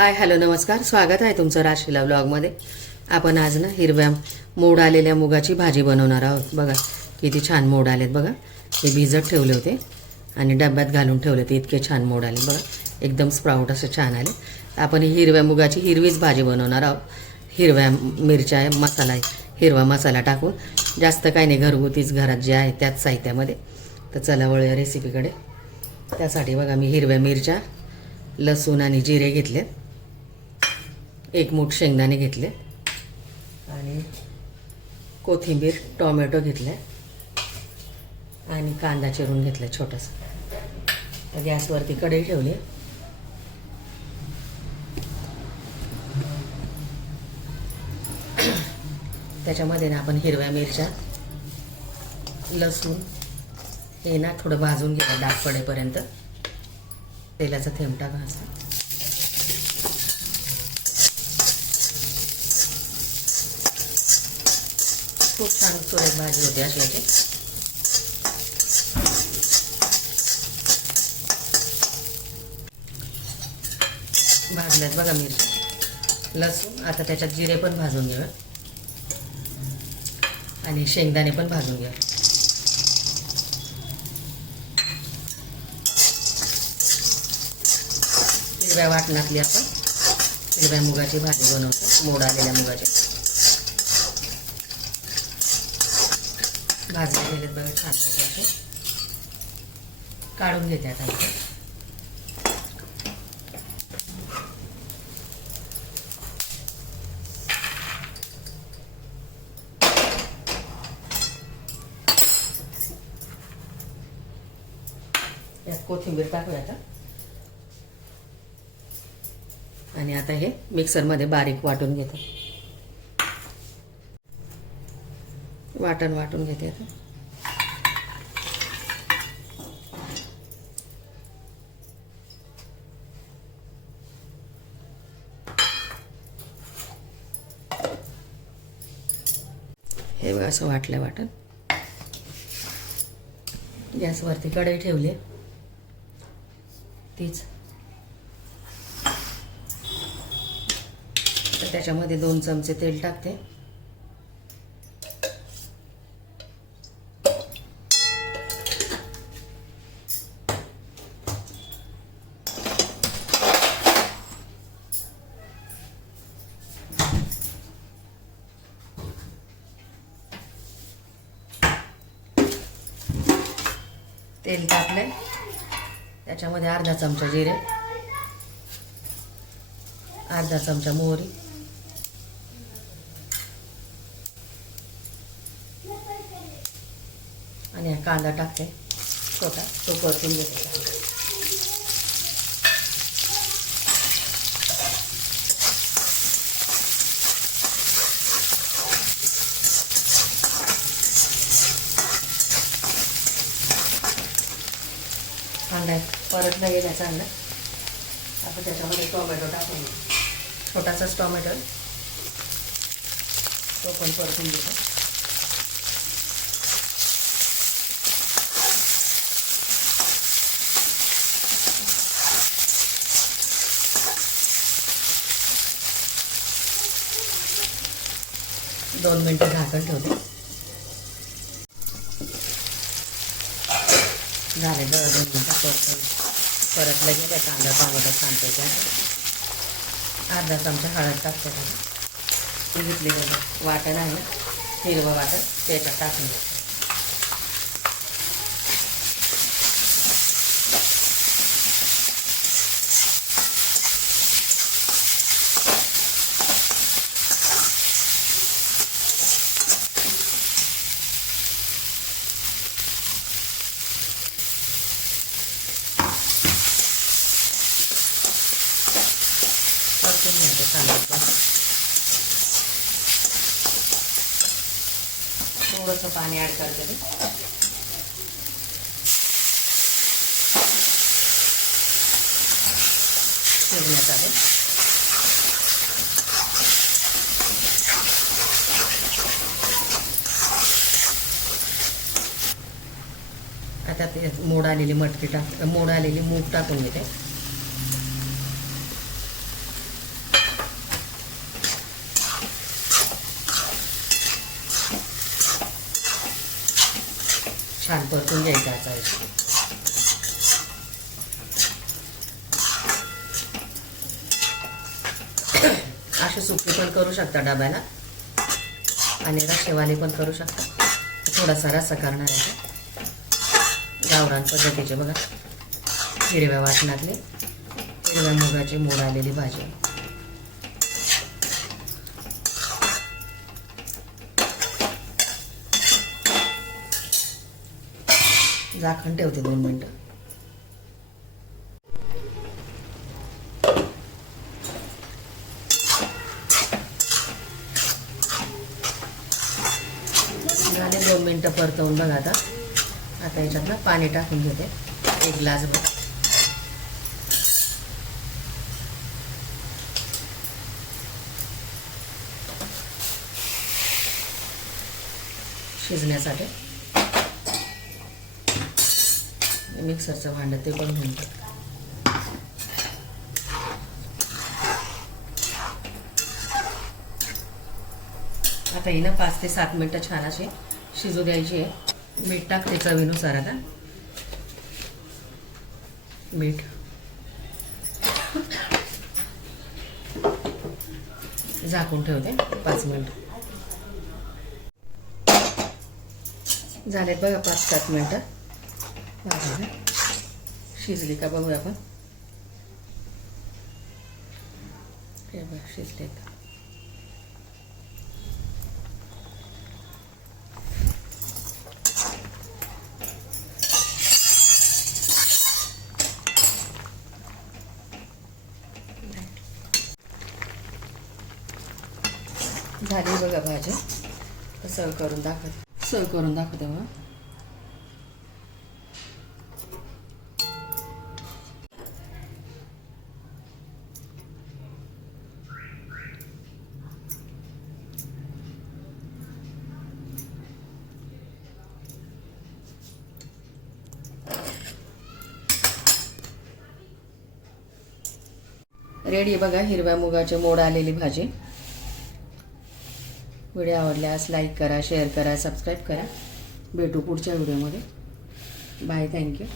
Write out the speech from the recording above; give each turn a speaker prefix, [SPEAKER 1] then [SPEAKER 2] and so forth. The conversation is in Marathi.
[SPEAKER 1] हाय हॅलो नमस्कार. स्वागत आहे तुमचं राशीला ब्लॉगमध्ये. आपण आज ना हिरव्या मोड आलेल्या मुगाची भाजी बनवणार आहोत. बघा किती छान मोड आलेत बघा. हे भिजत ठेवले होते आणि डब्यात घालून ठेवले होते. इतके छान मोड आले बघा. एकदम स्प्राऊट असे छान आले. आपण ही हिरव्या मुगाची हिरवीच भाजी बनवणार आहोत. हिरव्या मिरच्या मसाला हिरवा मसाला टाकून जास्त काही नाही घरगुतीच घरात जे आहे त्याच साहित्यामध्ये. तर चला वळूया रेसिपीकडे त्यासाठी बघा मी हिरव्या मिरच्या लसूण आणि जिरे घेतलेत. एक मूठ शेंगदाणे घेतले. आणि कोथिंबीर टोमॅटो घेतले. आणि कांदा चिरून घेतला छोटासा. गॅसवरती कढई ठेवली. त्याच्यामध्ये ना आपण हिरव्या मिरच्या लसूण हे ना थोडं भाजून घ्या डाग पडेपर्यंत. तेलाचा थेंब टाका खूप छान सुरेख भाजी होते अशी याची भाजल्यात बघा मिरची. लसूण आता त्याच्यात जिरे पण भाजून घ्या आणि शेंगदाणे पण भाजून घ्या हिरव्या वाटणातली आपण हिरव्या मुगाची भाजी बनवतो मोड आलेल्या मुगाची. भाजले गेलेत बघा छान असे. काढून घेते आता यात कोथिंबीर टाकूया आता. आणि आता हे मिक्सरमध्ये बारीक वाटून घेतो. वाटण वाटून घेते आता. हे बघ असं वाटलं वाटण. गॅसवरती कढई ठेवली. तीच. तर त्याच्यामध्ये दोन चमचे तेल टाकते. तेल टाकले त्याच्यामध्ये अर्धा चमचा जिरे अर्धा चमचा मोहरी आणि कांदा टाकते. छोटा तो परतून घेते कांदा. कांदा परतला गेला चांगला आपण त्याच्यामध्ये टोमॅटो टाकून छोटासाच टोमॅटो तो पण परतून घेतो. दोन मिनटं झाकण ठेवते. झाले बरं दोन मिनटं परत लगेच गेलं कांदा टोमॅटो छानपैकी आहे. अर्धा चमचा हळद टाकते घेतली वाटण आहे हिरवं वाटण त्याच्यात टाकून घ्या परतून घ्यायचं चांगलं थोडंसं पाणी ॲड करते मी. शिजण्यात आले आता ते मोड आलेली मटकी टाक मोड आलेली मूग टाकून घेते. छान परतून घ्यायचा याचा असे सुके पण करू शकता डब्याला. आणि रस्सेवाले पण करू शकता. थोडासा रस्सा करणार आहे. गावरान पद्धतीचे बघा. हिरव्या वाटणातले. हिरव्या मुगाची मोड आलेली भाजी. झाकण ठेवते दोन मिनटं. झाले दोन मिनटं परतवून बघा आता. आता याच्यात ना पाणी टाकून घेते. एक ग्लास भर. शिजण्यासाठी. मिक्सरचं भांडं ते पण घेऊन टाक. आता ही ना पाच ते सात मिनटं छान असे शिजू द्यायची आहे. मीठ टाकते चवीनुसार आता. मीठ. झाकून ठेवते पाच मिनटं. झालेत बघा पाच सात मिनटं. भाजी ना शिजली का बघूया आपण हे बघ शिजले का झाली बघा भाजी सर्व करून दाखवते सर्व करून दाखवते मग रेडी बघा हिरव्या मुगाचे मोड आलेली भाजी. व्हिडिओ आवडल्यास लाईक करा शेअर करा सबस्क्राईब करा. भेटू पुढच्या व्हिडिओमध्ये. Bye thank you